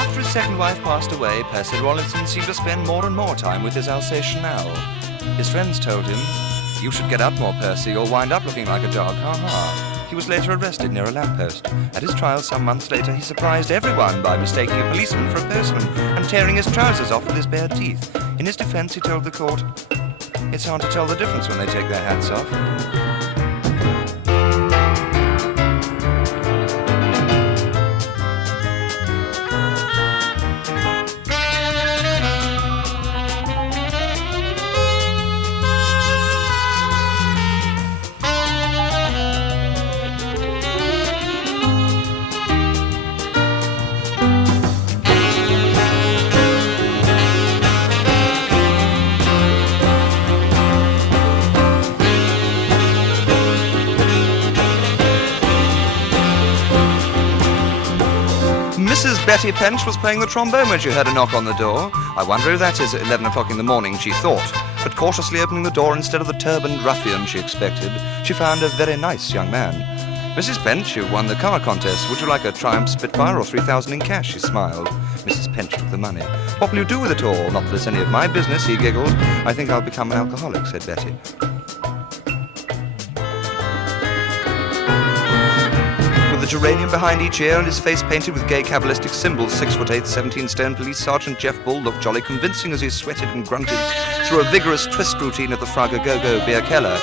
After his second wife passed away, Percy Rawlinson seemed to spend more and more time with his Alsatian owl. His friends told him, "You should get up more, Percy, you'll wind up looking like a dog, ha-ha." He was later arrested near a lamppost. At his trial some months later, he surprised everyone by mistaking a policeman for a postman and tearing his trousers off with his bare teeth. In his defense, he told the court, "It's hard to tell the difference when they take their hats off." Mrs. Betty Pench was playing the trombone when she heard a knock on the door. "I wonder who that is at 11 o'clock in the morning," she thought. But cautiously opening the door instead of the turbaned ruffian she expected, she found a very nice young man. "Mrs. Pench, you won the car contest. Would you like a Triumph Spitfire or 3,000 in cash?" she smiled. Mrs. Pench took the money. "What will you do with it all?" "Not that it's any of my business," he giggled. "I think I'll become an alcoholic," said Betty. With a geranium behind each ear and his face painted with gay Kabbalistic symbols, 6'8", 17-stone police sergeant Jeff Bull looked jolly convincing as he sweated and grunted through a vigorous twist routine at the Fragga Go-Go beer keller.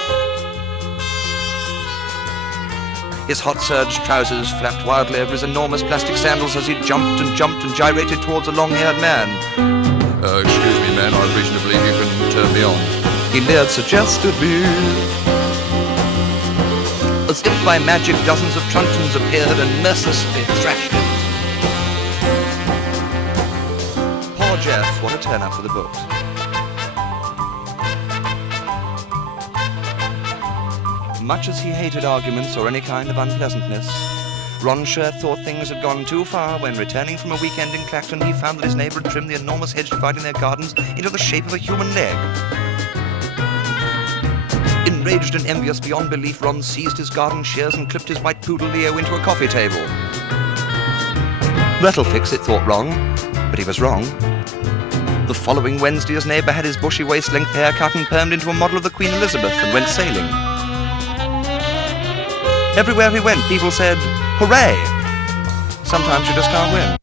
His hot serge trousers flapped wildly over his enormous plastic sandals as he jumped and gyrated towards a long-haired man. "Excuse me, man, I've reason to believe you can turn me on," he leered suggestively. As if by magic, dozens of truntons appeared and mercilessly thrashed him. Poor Jeff, what a turn-up for the books. Much as he hated arguments or any kind of unpleasantness, Ron Sher thought things had gone too far when, returning from a weekend in Clacton, he found that his neighbour had trimmed the enormous hedge dividing their gardens into the shape of a human leg. Enraged and envious beyond belief, Ron seized his garden shears and clipped his white poodle Leo into a coffee table. That'll fix it, thought Ron, but he was wrong. The following Wednesday, his neighbour had his bushy waist-length hair cut and permed into a model of the Queen Elizabeth and went sailing. Everywhere he went, people said, "Hooray!" Sometimes you just can't win.